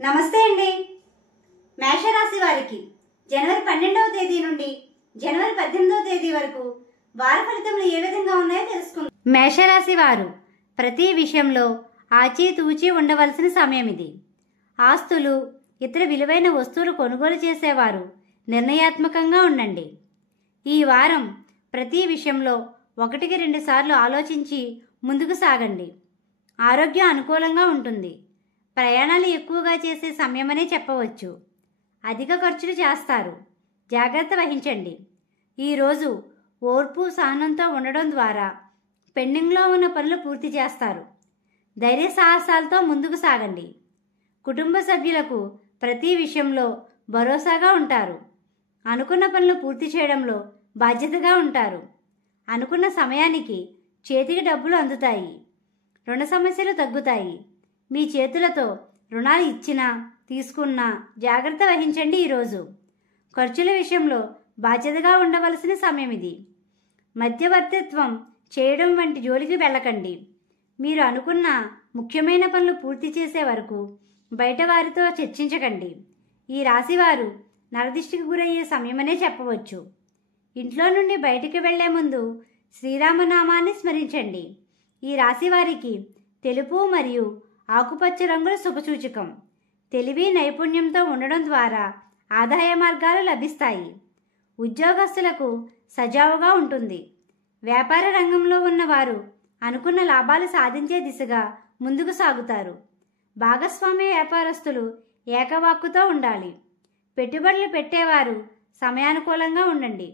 నమస్తే అండి. మేషరాశి వారికి జనవరి 12వ తేదీ నుండి జనవరి 18వ తేదీ వరకు వార ఫలితములు ఏ విధంగా ఉన్నాయో తెలుసుకుందాం. మేషరాశి వారు ప్రతి విషయంలో ఆచితూచి ఉండవలసిన సమయం ఇది. ఆస్తులు, ఇతర విలువైన వస్తువులు కొనుగోలు చేసేవారు నిర్ణయాత్మకంగా ఉండండి. ఈ వారం ప్రతి విషయంలో 1-2 సార్లు ఆలోచించి ముందుకు సాగండి. ఆరోగ్యం అనుకూలంగా ఉంటుంది. ప్రయాణాలు ఎక్కువగా చేసే సమయమనే చెప్పవచ్చు. అధిక ఖర్చులు చేస్తారు. జాగ్రత్త వహించండి. ఈరోజు ఓర్పు, సహనంతో ఉండడం ద్వారా పెండింగ్లో ఉన్న పనులు పూర్తి చేస్తారు. ధైర్య సాహసాలతో ముందుకు సాగండి. కుటుంబ సభ్యులకు ప్రతి విషయంలో భరోసాగా ఉంటారు. అనుకున్న పనులు పూర్తి చేయడంలో బాధ్యతగా ఉంటారు. అనుకున్న సమయానికి చేతికి డబ్బులు అందుతాయి. రుణ సమస్యలు తగ్గుతాయి. మీ చేతులతో రుణాలు ఇచ్చినా తీసుకున్నా జాగ్రత్త వహించండి. ఈరోజు ఖర్చుల విషయంలో బాధ్యతగా ఉండవలసిన సమయం ఇది. మధ్యవర్తిత్వం చేయడం వంటి జోలికి వెళ్ళకండి. మీరు అనుకున్న ముఖ్యమైన పనులు పూర్తి చేసే వరకు బయట వారితో చర్చించకండి. ఈ రాశివారు నరదిష్టికి గురయ్యే సమయమనే చెప్పవచ్చు. ఇంట్లో నుండి బయటికి వెళ్లే ముందు శ్రీరామనామాన్ని స్మరించండి. ఈ రాశివారికి తెలుపు మరియు ఆకుపచ్చ రంగుల శుభసూచకం. తెలివి, నైపుణ్యంతో ఉండడం ద్వారా ఆదాయ మార్గాలు లభిస్తాయి. ఉద్యోగస్తులకు సజావుగా ఉంటుంది. వ్యాపార రంగంలో ఉన్నవారు అనుకున్న లాభాలు సాధించే దిశగా ముందుకు సాగుతారు. భాగస్వామ్య వ్యాపారస్తులు ఏకవాక్కుతో ఉండాలి. పెట్టుబడులు పెట్టేవారు సమయానుకూలంగా ఉండండి.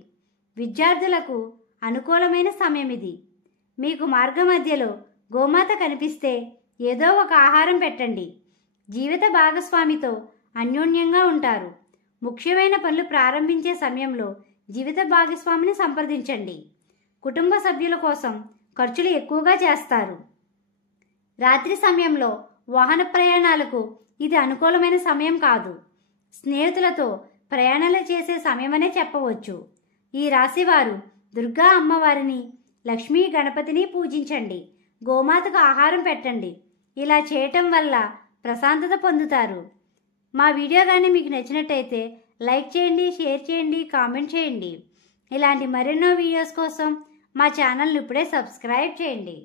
విద్యార్థులకు అనుకూలమైన సమయం ఇది. మీకు మార్గ మధ్యలో గోమాత కనిపిస్తే ఏదో ఒక ఆహారం పెట్టండి. జీవిత భాగస్వామితో అన్యోన్యంగా ఉంటారు. ముఖ్యమైన పనులు ప్రారంభించే సమయంలో జీవిత భాగస్వామిని సంప్రదించండి. కుటుంబ సభ్యుల కోసం ఖర్చులు ఎక్కువగా చేస్తారు. రాత్రి సమయంలో వాహన ప్రయాణాలకు ఇది అనుకూలమైన సమయం కాదు. స్నేహితులతో ప్రయాణాలు చేసే సమయమనే చెప్పవచ్చు. ఈ రాశివారు దుర్గా అమ్మవారిని, లక్ష్మీ గణపతిని పూజించండి. గోమాతకు ఆహారం పెట్టండి. ఇలా చేయటం వల్ల ప్రశాంతత పొందుతారు. మా వీడియో కానీ మీకు నచ్చినట్టయితే లైక్ చేయండి, షేర్ చేయండి, కామెంట్ చేయండి. ఇలాంటి మరెన్నో వీడియోస్ కోసం మా ఛానల్ని ఇప్పుడే సబ్స్క్రైబ్ చేయండి.